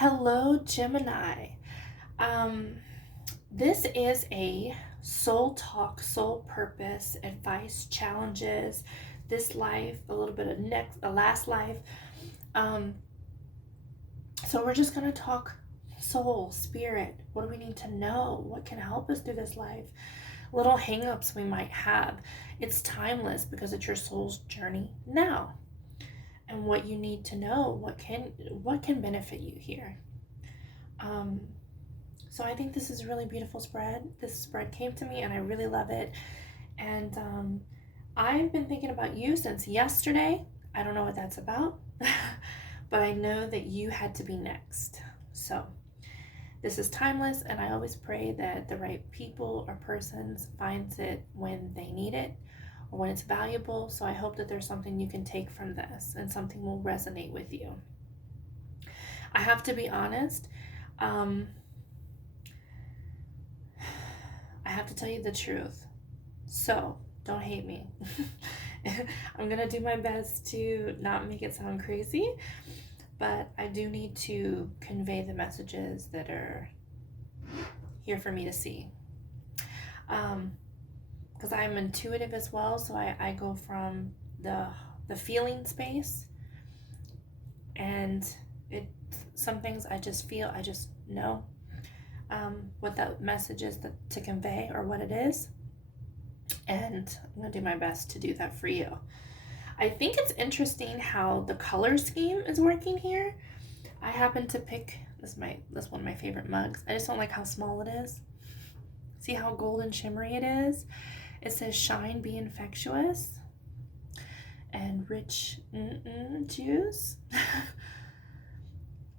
Hello, Gemini. Um, this is a soul talk, soul purpose, advice, challenges, this life, a little bit of a last life. Um, so we're just gonna talk soul, spirit. What do we need to know? What can help us through this life? Little hangups we might have. It's timeless because it's your soul's journey now. And what you need to know, what can benefit you here. Um, So I think this is a really beautiful spread. This spread came to me and I really love it. And I've been thinking about you since yesterday. I don't know what that's about, but I know that you had to be next. So this is timeless, and I always pray that the right people or persons finds it when they need it or when it's valuable. So I hope that there's something you can take from this and something will resonate with you. I have to be honest. Um, I have to tell you the truth. So, don't hate me. I'm going to do my best to not make it sound crazy, but I do need to convey the messages that are here for me to see. Because I'm intuitive as well, so I go from the feeling space, and it some things I just feel, I just know what that message is to convey or what it is. And I'm going to do my best to do that for you. I think it's interesting how the color scheme is working here. I happen to pick this one of my favorite mugs. I just don't like how small it is. See how golden shimmery it is? It says shine, be infectious, and rich juice.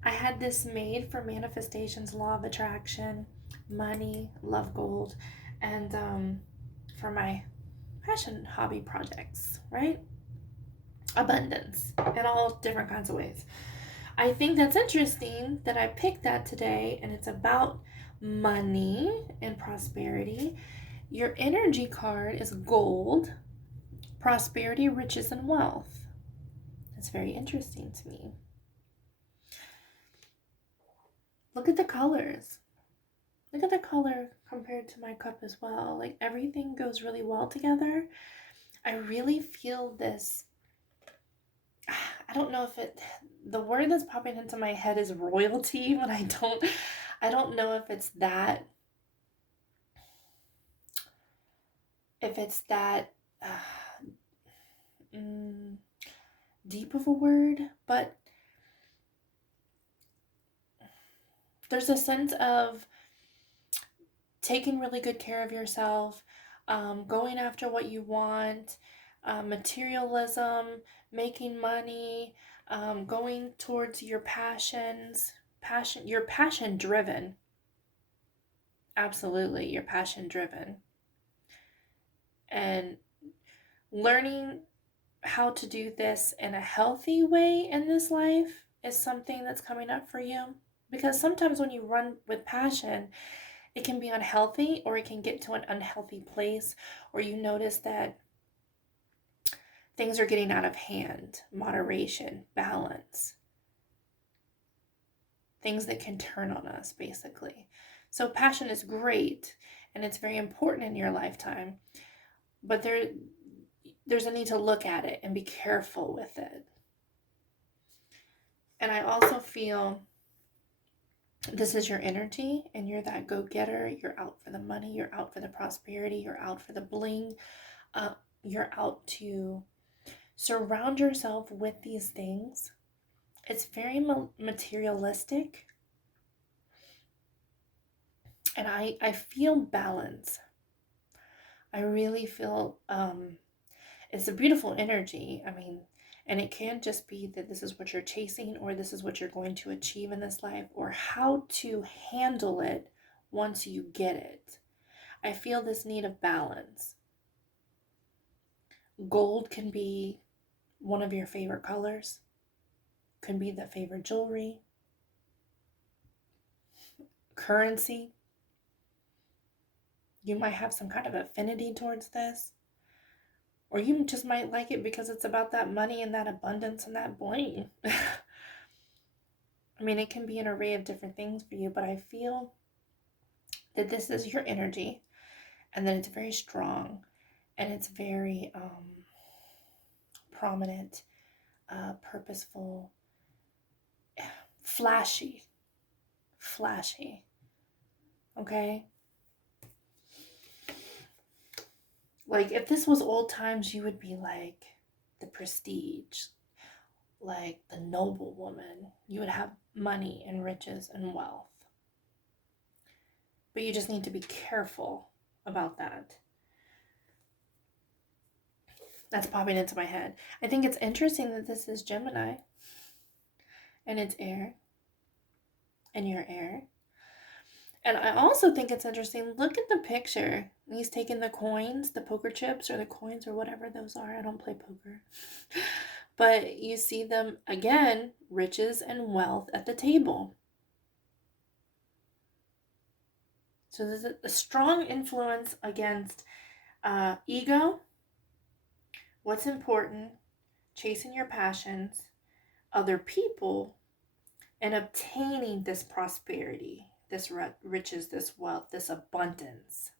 I had this made for manifestations, law of attraction, money, love gold, and for my passion hobby projects, right? Abundance in all different kinds of ways. I think that's interesting that I picked that today, and it's about money and prosperity. Your energy card is gold, prosperity, riches, and wealth. That's very interesting to me. Look at the colors. Look at the color compared to my cup as well. Like everything goes really well together. I really feel this. I don't know if the word that's popping into my head is royalty, but I don't know if it's that mm, deep of a word, but there's a sense of taking really good care of yourself, going after what you want, materialism, making money, going towards your passions. You're passion driven. Absolutely, you're passion driven. And learning how to do this in a healthy way in this life is something that's coming up for you. Because sometimes when you run with passion, it can be unhealthy, or it can get to an unhealthy place, or you notice that things are getting out of hand. Moderation, balance, things that can turn on us, basically. So passion is great, and it's very important in your lifetime, but there's a need to look at it and be careful with it. And I also feel this is your energy, and you're that go-getter. You're out for the money, you're out for the prosperity, you're out for the bling, you're out to surround yourself with these things. It's very materialistic, and I feel balance. I really feel it's a beautiful energy. I mean, and it can just be that this is what you're chasing, or this is what you're going to achieve in this life, or how to handle it once you get it. I feel this need of balance. Gold can be one of your favorite colors, can be the favorite jewelry, currency. You might have some kind of affinity towards this. Or you just might like it because it's about that money and that abundance and that bling. I mean, it can be an array of different things for you, but I feel that this is your energy and that it's very strong and it's very prominent, purposeful, flashy. Okay? Like, if this was old times, you would be like the prestige, like the noble woman. You would have money and riches and wealth. But you just need to be careful about that. That's popping into my head. I think it's interesting that this is Gemini and it's air and you're air. And I also think it's interesting. Look at the picture. He's taking the coins, the poker chips or the coins or whatever those are. I don't play poker. But you see them again, riches and wealth at the table. So there's a strong influence against ego, what's important, chasing your passions, other people, and obtaining this prosperity, this riches, this wealth, this abundance.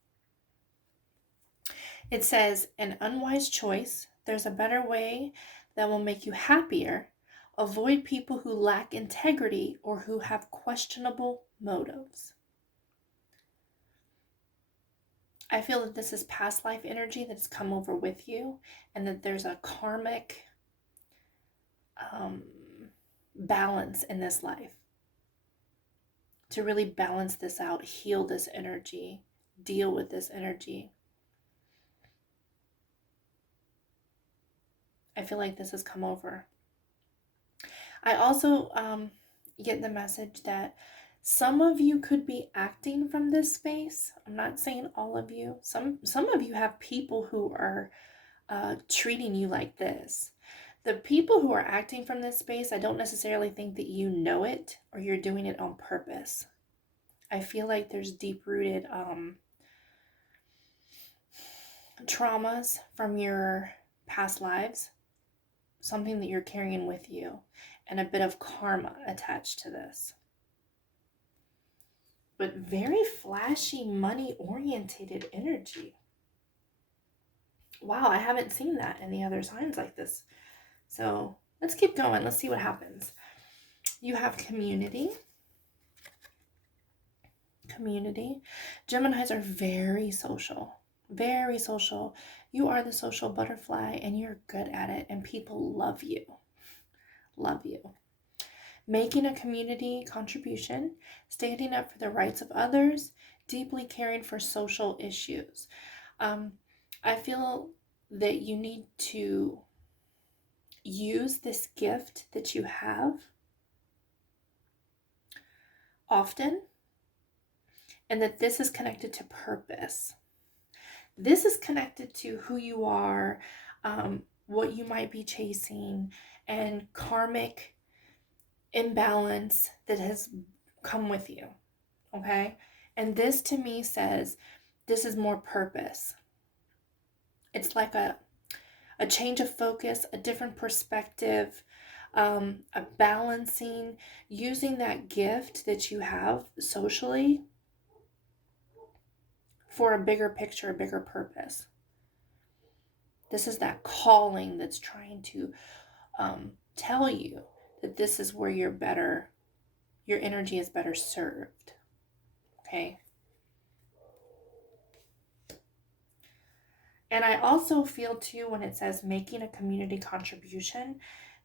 It says, an unwise choice, there's a better way that will make you happier. Avoid people who lack integrity or who have questionable motives. I feel that this is past life energy that's come over with you, and that there's a karmic balance in this life to really balance this out, heal this energy, deal with this energy. I feel like this has come over. I also get the message that some of you could be acting from this space. I'm not saying all of you. Some of you have people who are treating you like this. The people who are acting from this space, I don't necessarily think that you know it or you're doing it on purpose. I feel like there's deep-rooted traumas from your past lives, something that you're carrying with you, and a bit of karma attached to this. But very flashy, money-orientated energy. Wow, I haven't seen that in the other signs like this. So let's keep going. Let's see what happens. You have community. Geminis are very social. Very social. You are the social butterfly and you're good at it, and people love you. Love you. Making a community contribution, standing up for the rights of others, deeply caring for social issues. I feel that you need to use this gift that you have often, and that this is connected to purpose. This is connected to who you are, what you might be chasing, and karmic imbalance that has come with you, okay? And this to me says this is more purpose. It's like a change of focus, a different perspective, a balancing, using that gift that you have socially for a bigger picture, a bigger purpose. This is that calling that's trying to tell you that this is where your energy is better served. Okay. And I also feel too, when it says making a community contribution,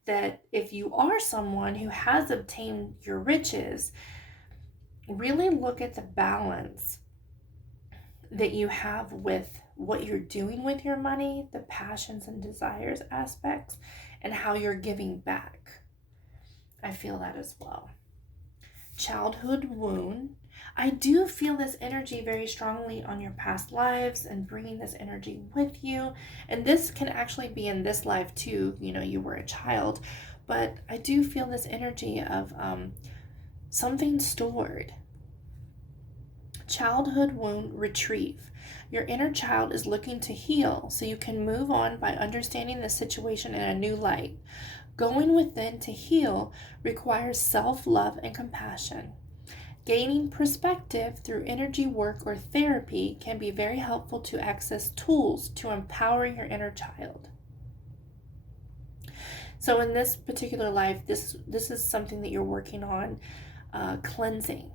that if you are someone who has obtained your riches, really look at the balance that you have with what you're doing with your money, the passions and desires aspects, and how you're giving back. I feel that as well. Childhood wound. I do feel this energy very strongly on your past lives and bringing this energy with you. And this can actually be in this life too. You know, you were a child. But I do feel this energy of something stored. Childhood wound retrieve. Your inner child is looking to heal so you can move on by understanding the situation in a new light. Going within to heal requires self-love and compassion. Gaining perspective through energy work or therapy can be very helpful to access tools to empower your inner child. So in this particular life, this is something that you're working on, cleansing.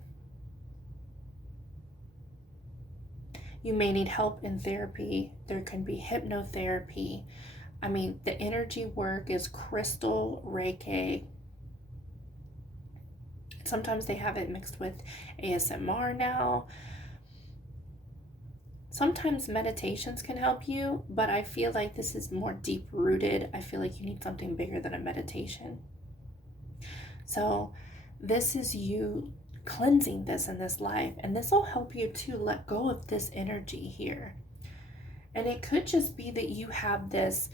You may need help in therapy. There can be hypnotherapy. I mean, the energy work is crystal Reiki. Sometimes they have it mixed with ASMR now. Sometimes meditations can help you, but I feel like this is more deep-rooted. I feel like you need something bigger than a meditation. So this is you cleansing this in this life, and this will help you to let go of this energy here. And it could just be that you have this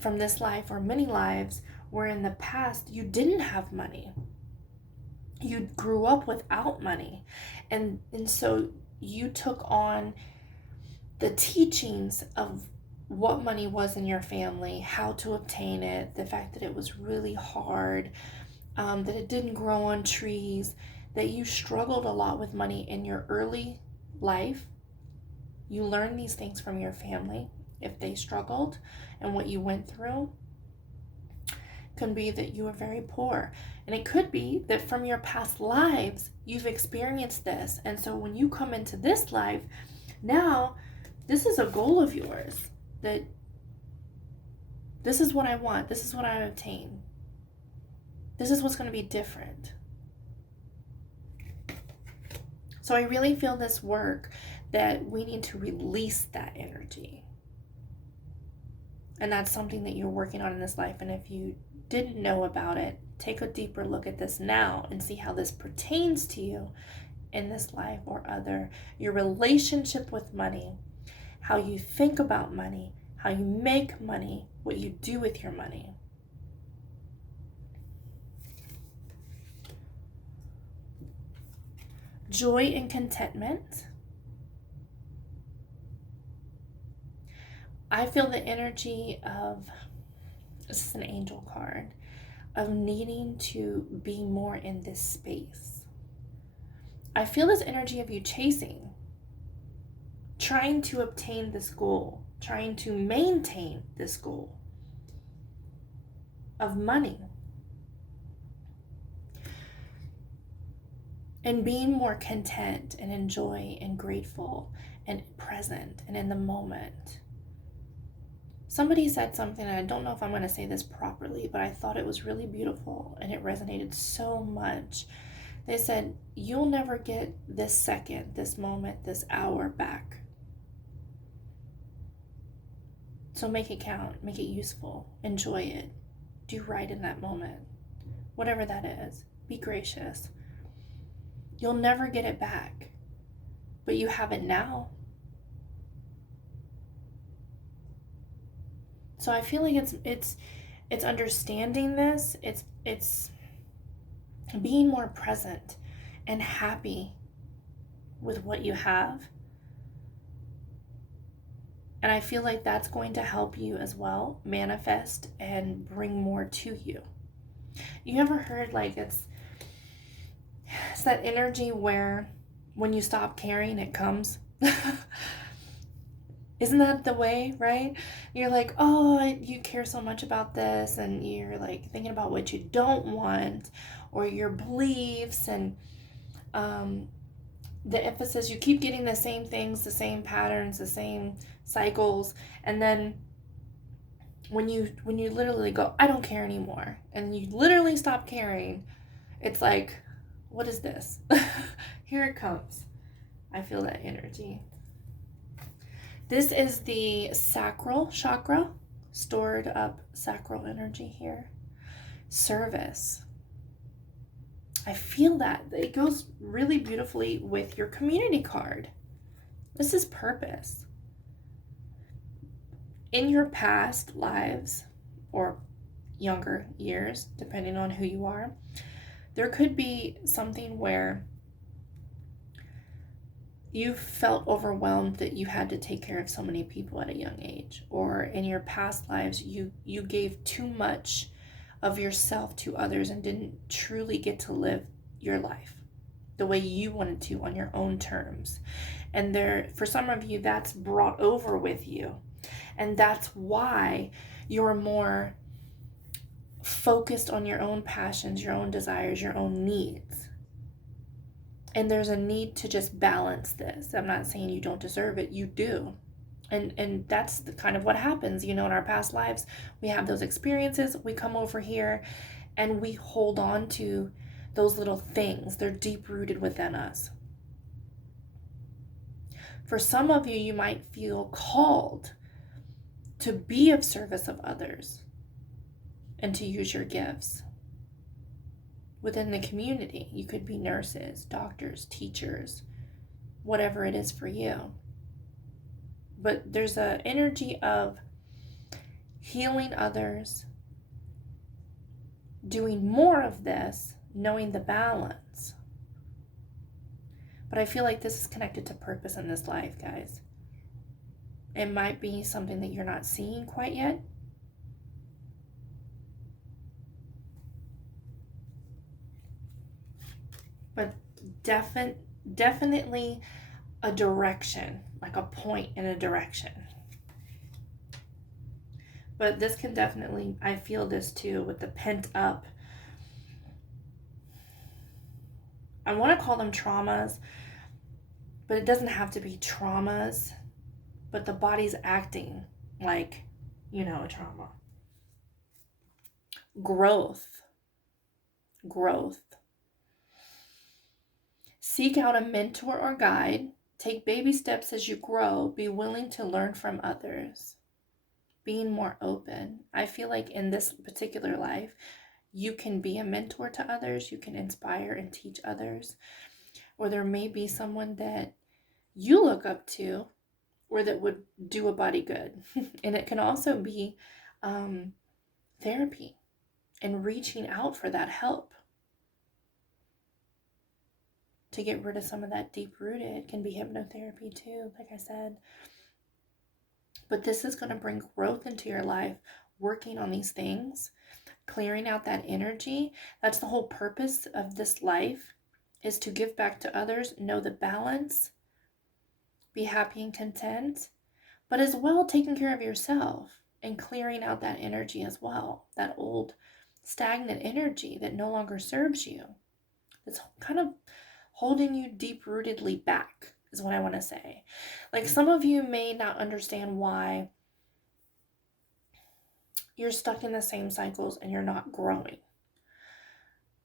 from this life or many lives where in the past you didn't have money. You grew up without money, and so you took on the teachings of what money was in your family, how to obtain it, the fact that it was really hard, that it didn't grow on trees, that you struggled a lot with money in your early life. You learned these things from your family if they struggled, and what you went through. Can be that you were very poor, and it could be that from your past lives you've experienced this, and so when you come into this life now, this is a goal of yours, that this is what I want, this is what I obtain, this is what's going to be different. So I really feel this work that we need to release that energy, and that's something that you're working on in this life. And if you didn't know about it, take a deeper look at this now and see how this pertains to you in this life or other. Your relationship with money, how you think about money, how you make money, what you do with your money. Joy and contentment. I feel the energy of, this is an angel card, of needing to be more in this space. I feel this energy of you chasing, trying to obtain this goal, trying to maintain this goal of money, and being more content and enjoy and grateful and present and in the moment. Somebody said something, and I don't know if I'm going to say this properly, but I thought it was really beautiful and it resonated so much. They said, you'll never get this second, this moment, this hour back. So make it count, make it useful, enjoy it, do right in that moment, whatever that is. Be gracious. You'll never get it back, but you have it now. So I feel like it's understanding this. It's being more present and happy with what you have. And I feel like that's going to help you as well manifest and bring more to you. You ever heard like it's that energy where when you stop caring, it comes? Isn't that the way, right? You're like, oh, you care so much about this, and you're like thinking about what you don't want, or your beliefs, and the emphasis. You keep getting the same things, the same patterns, the same cycles, and then when you literally go, I don't care anymore, and you literally stop caring, it's like, what is this? Here it comes. I feel that energy. This is the sacral chakra, stored up sacral energy here. Service. I feel that. It goes really beautifully with your community card. This is purpose. In your past lives, or younger years, depending on who you are, there could be something where you felt overwhelmed that you had to take care of so many people at a young age, or in your past lives you gave too much of yourself to others and didn't truly get to live your life the way you wanted to on your own terms. And there, for some of you, that's brought over with you. And that's why you're more focused on your own passions, your own desires, your own needs. And there's a need to just balance this. I'm not saying you don't deserve it, you do. And that's the kind of what happens, in our past lives. We have those experiences, we come over here and we hold on to those little things. They're deep rooted within us. For some of you, you might feel called to be of service of others and to use your gifts within the community. You could be nurses, doctors, teachers, whatever it is for you. But there's an energy of healing others, doing more of this, knowing the balance. But I feel like this is connected to purpose in this life, guys. It might be something that you're not seeing quite yet. But definitely a direction, like a point in a direction. But this can definitely, I feel this too, with the pent up, I want to call them traumas, but it doesn't have to be traumas, but the body's acting like, a trauma. Growth. Seek out a mentor or guide. Take baby steps as you grow. Be willing to learn from others. Being more open. I feel like in this particular life, you can be a mentor to others. You can inspire and teach others. Or there may be someone that you look up to or that would do a body good. And it can also be therapy and reaching out for that help. To get rid of some of that deep rooted. It can be hypnotherapy too, like I said. But this is going to bring growth into your life, working on these things, clearing out that energy. That's the whole purpose of this life, is to give back to others, know the balance, be happy and content, but as well taking care of yourself and clearing out that energy as well, that old stagnant energy that no longer serves you. It's kind of holding you deep-rootedly back is what I want to say. Like, some of you may not understand why you're stuck in the same cycles and you're not growing.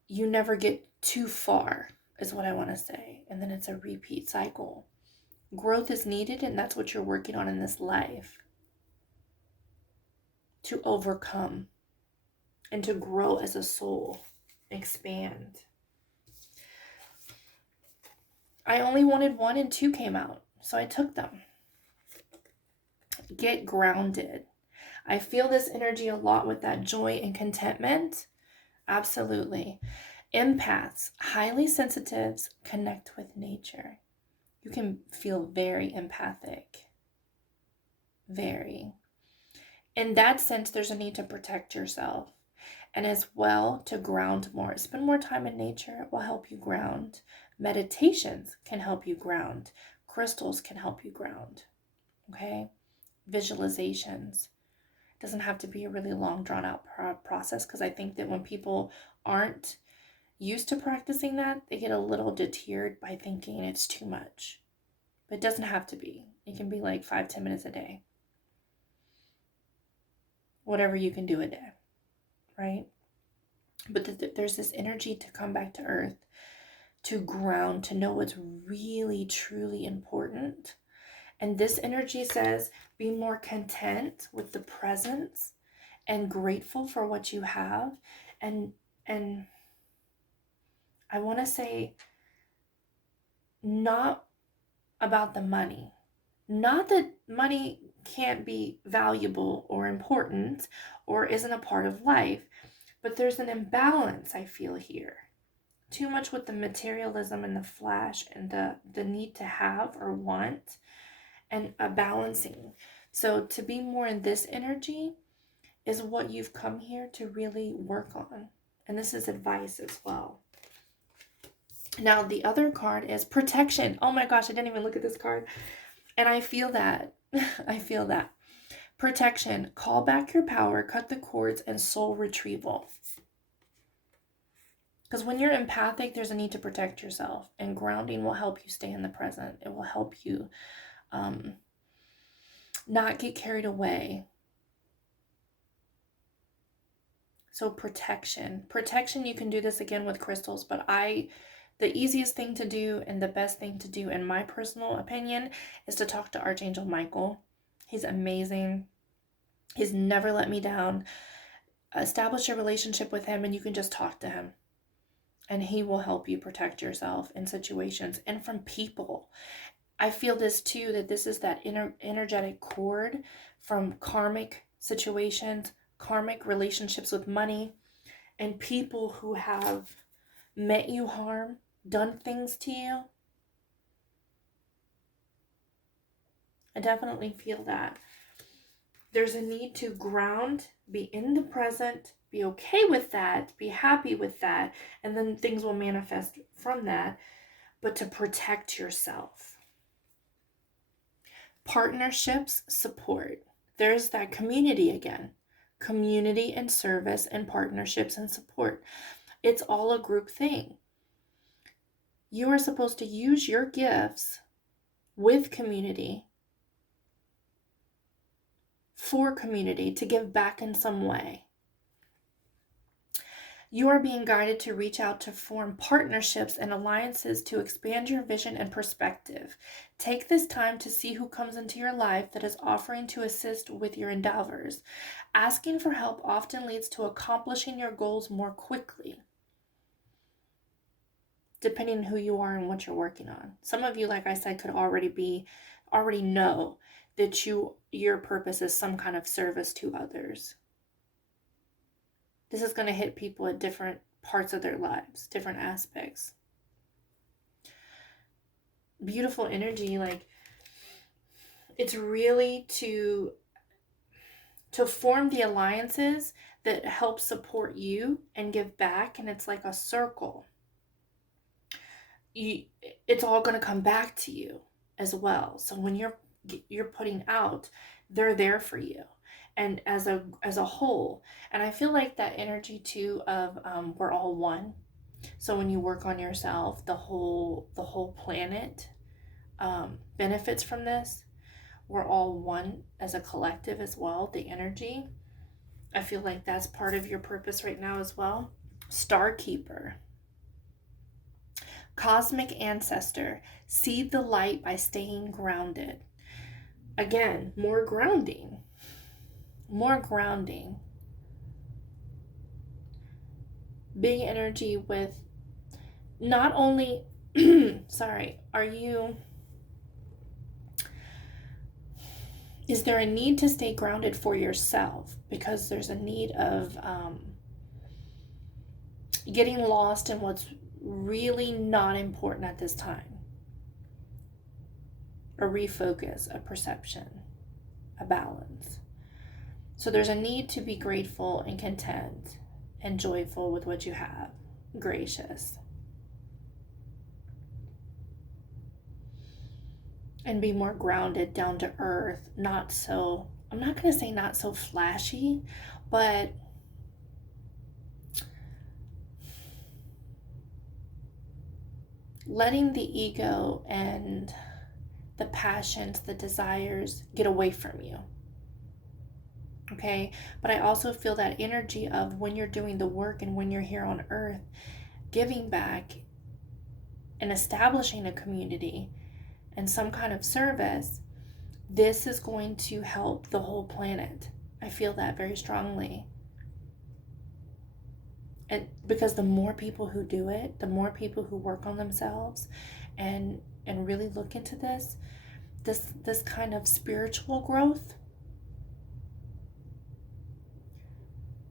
You never get too far is what I want to say. And then it's a repeat cycle. Growth is needed, and that's what you're working on in this life. To overcome and to grow as a soul. Expand. I only wanted 1 and 2 came out, so I took them. Get grounded. I feel this energy a lot with that joy and contentment. Absolutely. Empaths, highly sensitives, connect with nature. You can feel very empathic. Very. In that sense, there's a need to protect yourself. And as well, to ground more. Spend more time in nature. It will help you ground. Meditations can help you ground. Crystals can help you ground. Okay? Visualizations. It doesn't have to be a really long, drawn out process, because I think that when people aren't used to practicing that, they get a little deterred by thinking it's too much. But it doesn't have to be. It can be like 5-10 minutes a day. Whatever you can do a day. Right? But there's this energy to come back to earth, to ground, to know what's really, truly important. And this energy says, be more content with the presence and grateful for what you have. And I want to say, not about the money. Not that money can't be valuable or important or isn't a part of life, but there's an imbalance I feel here. Too much with the materialism and the flash and the need to have or want, and a balancing. So to be more in this energy is what you've come here to really work on. And this is advice as well. Now, the other card is protection. Oh my gosh, I didn't even look at this card. And I feel that. I feel that. Protection. Call back your power, cut the cords, and soul retrieval. Because when you're empathic, there's a need to protect yourself. And grounding will help you stay in the present. It will help you not get carried away. So protection. Protection, you can do this again with crystals, but the easiest thing to do and the best thing to do, in my personal opinion, is to talk to Archangel Michael. He's amazing. He's never let me down. Establish a relationship with him and you can just talk to him. And he will help you protect yourself in situations and from people. I feel this too, that this is that energetic cord from karmic situations, karmic relationships with money, and people who have meant you harm, done things to you. I definitely feel that. There's a need to ground, be in the present, be okay with that, be happy with that, and then things will manifest from that, but to protect yourself. Partnerships, support. There's that community again. Community and service and partnerships and support. It's all a group thing. You are supposed to use your gifts with community, for community, to give back in some way. You are being guided to reach out to form partnerships and alliances to expand your vision and perspective. Take this time to see who comes into your life that is offering to assist with your endeavors. Asking for help often leads to accomplishing your goals more quickly, depending on who you are and what you're working on. Some of you, like I said, could already know that your purpose is some kind of service to others. This is going to hit people at different parts of their lives, different aspects. Beautiful energy, like it's really to form the alliances that help support you and give back, and it's like a circle. It's all going to come back to you as well. So when you're putting out, they're there for you, and as a whole. And I feel like that energy too of we're all one. So when you work on yourself, the whole planet benefits from this. We're all one as a collective as well. The energy, I feel like that's part of your purpose right now as well. Star Keeper. Cosmic ancestor. See the light by staying grounded. Again, more grounding. More grounding. Big energy with not only, is there a need to stay grounded for yourself? Because there's a need of getting lost in what's really not important at this time. A refocus, a perception, a balance. So there's a need to be grateful and content and joyful with what you have. Gracious. And be more grounded, down to earth. I'm not going to say not so flashy, but letting the ego and the passions, the desires get away from you. Okay? But I also feel that energy of when you're doing the work and when you're here on earth, giving back and establishing a community and some kind of service, this is going to help the whole planet. I feel that very strongly. And because the more people who do it, the more people who work on themselves and really look into this kind of spiritual growth,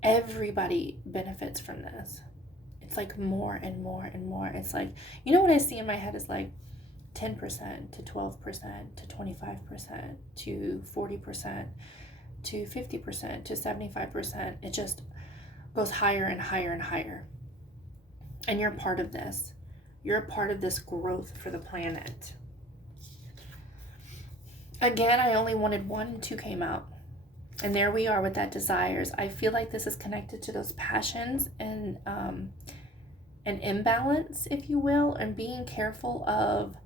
everybody benefits from this. It's like more and more and more. It's like, you know what I see in my head is like 10% to 12% to 25% to 40% to 50% to 75%. It just goes higher and higher and higher. And you're part of this. You're a part of this growth for the planet. Again, I only wanted 1 and 2 came out. And there we are with that desires. I feel like this is connected to those passions and an imbalance, if you will, and being careful of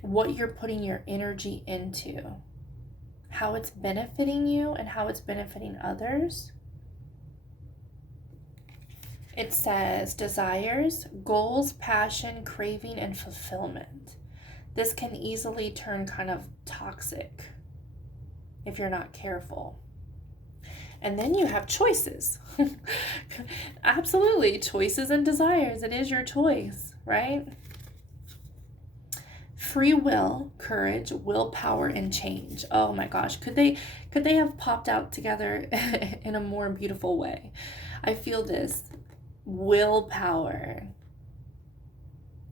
what you're putting your energy into, how it's benefiting you and how it's benefiting others. It says desires, goals, passion, craving, and fulfillment. This can easily turn kind of toxic if you're not careful. And then you have choices. Absolutely, choices and desires. It is your choice, right? Free will, courage, willpower, and change. Oh my gosh, could they have popped out together in a more beautiful way? I feel this willpower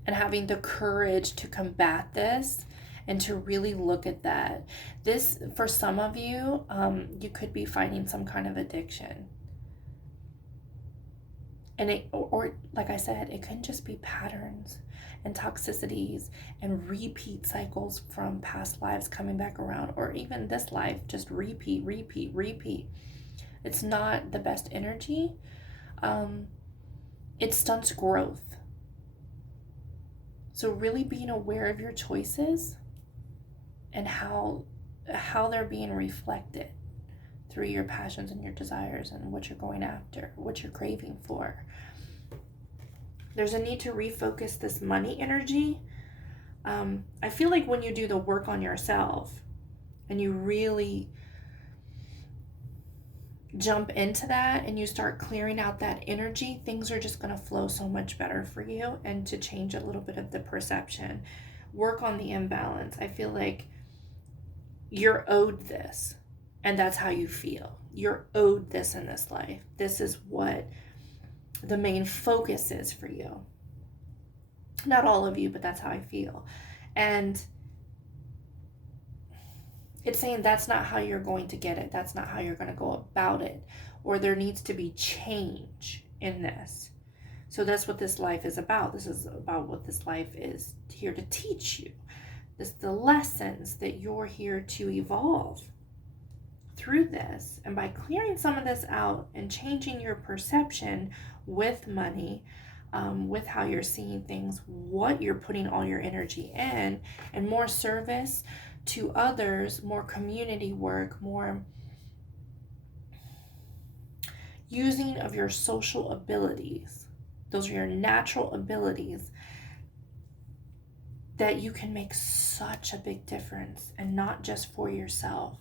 and having the courage to combat this and to really look at that. This, for some of you, you could be fighting some kind of addiction. And it, or like I said, it couldn't just be patterns and toxicities and repeat cycles from past lives coming back around, or even this life, just repeat. It's not the best energy. It stunts growth. So really being aware of your choices and how they're being reflected through your passions and your desires and what you're going after, what you're craving for. There's a need to refocus this money energy. I feel like when you do the work on yourself and you really jump into that and you start clearing out that energy, things are just going to flow so much better for you. And to change a little bit of the perception, work on the imbalance. I feel like you're owed this, and that's how you feel. You're owed this in this life. This is what the main focus is for you. Not all of you, but that's how I feel. And it's saying that's not how you're going to get it. That's not how you're going to go about it. Or there needs to be change in this. So that's what this life is about. This is about what this life is here to teach you. This is the lessons that you're here to evolve through this. And by clearing some of this out and changing your perception with money, with how you're seeing things, what you're putting all your energy in, and more service to others, more community work, more using of your social abilities. Those are your natural abilities that you can make such a big difference, and not just for yourself.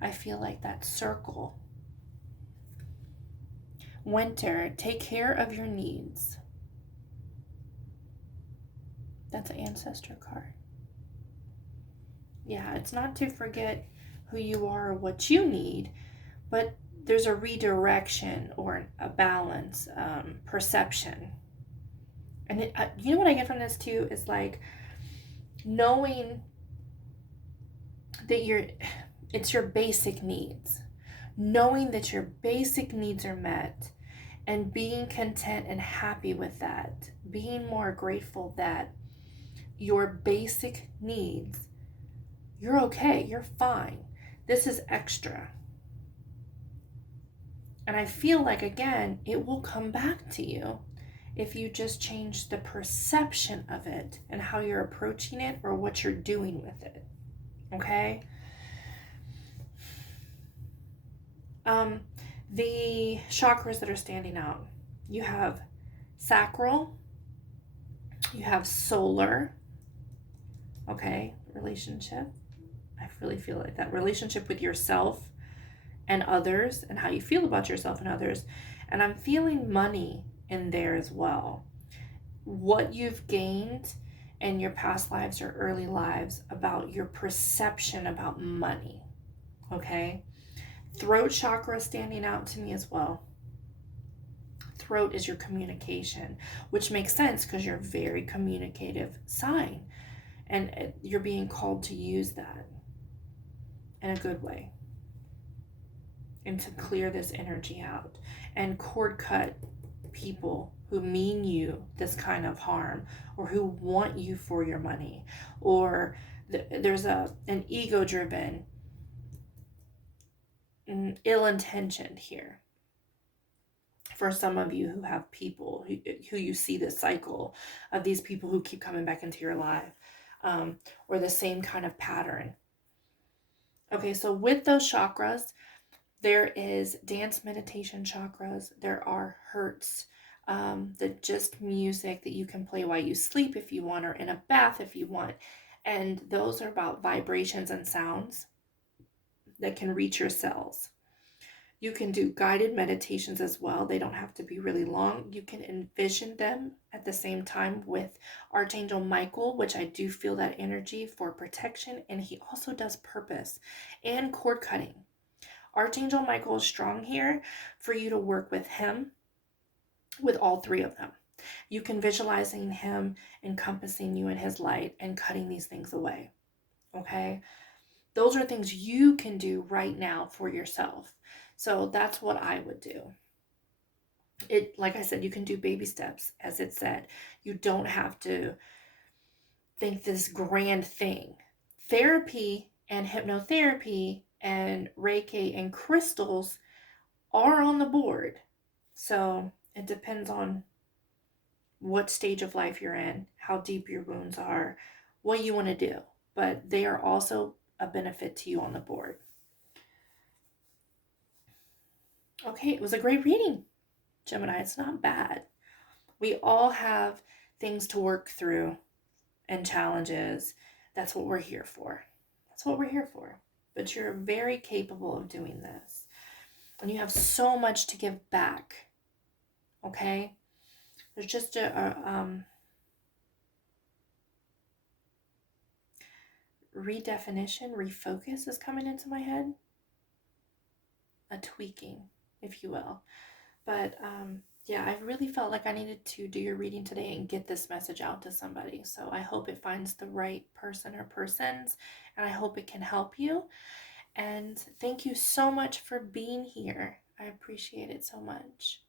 I feel like that circle. Winter, take care of your needs. That's an ancestor card. Yeah, it's not to forget who you are or what you need, but there's a redirection or a balance, perception. And you know what I get from this too is like knowing that it's your basic needs. Knowing that your basic needs are met and being content and happy with that. Being more grateful that your basic needs, you're okay, you're fine. This is extra. And I feel like, again, it will come back to you if you just change the perception of it and how you're approaching it or what you're doing with it. Okay? The chakras that are standing out. You have sacral. You have solar. Okay? Relationship. I really feel like that relationship with yourself and others and how you feel about yourself and others. And I'm feeling money in there as well. What you've gained in your past lives or early lives about your perception about money. Okay? Throat chakra standing out to me as well. Throat is your communication, which makes sense because you're a very communicative sign. And you're being called to use that in a good way. and to clear this energy out and cord cut people who mean you this kind of harm, or who want you for your money, or there's an ego driven ill intentioned here for some of you who have people who you see this cycle of these people who keep coming back into your life, or the same kind of pattern. Okay, so with those chakras, there is dance meditation chakras, there are hertz, the just music that you can play while you sleep if you want, or in a bath if you want. And those are about vibrations and sounds that can reach your cells. You can do guided meditations as well. They don't have to be really long. You can envision them at the same time with Archangel Michael, which I do feel that energy for protection, and he also does purpose and cord cutting. Archangel Michael is strong here for you to work with him, with all three of them. You can visualizing him encompassing you in his light and cutting these things away. Okay? Those are things you can do right now for yourself. So that's what I would do. It, like I said, you can do baby steps, as it said. You don't have to think this grand thing. Therapy and hypnotherapy and Reiki and crystals are on the board. So it depends on what stage of life you're in, how deep your wounds are, what you want to do. But they are also a benefit to you on the board. Okay, it was a great reading, Gemini. It's not bad. We all have things to work through and challenges. That's what we're here for. That's what we're here for. But you're very capable of doing this. And you have so much to give back. Okay? There's just a redefinition, refocus is coming into my head. A tweaking, if you will. But yeah, I really felt like I needed to do your reading today and get this message out to somebody. So I hope it finds the right person or persons, and I hope it can help you. And thank you so much for being here. I appreciate it so much.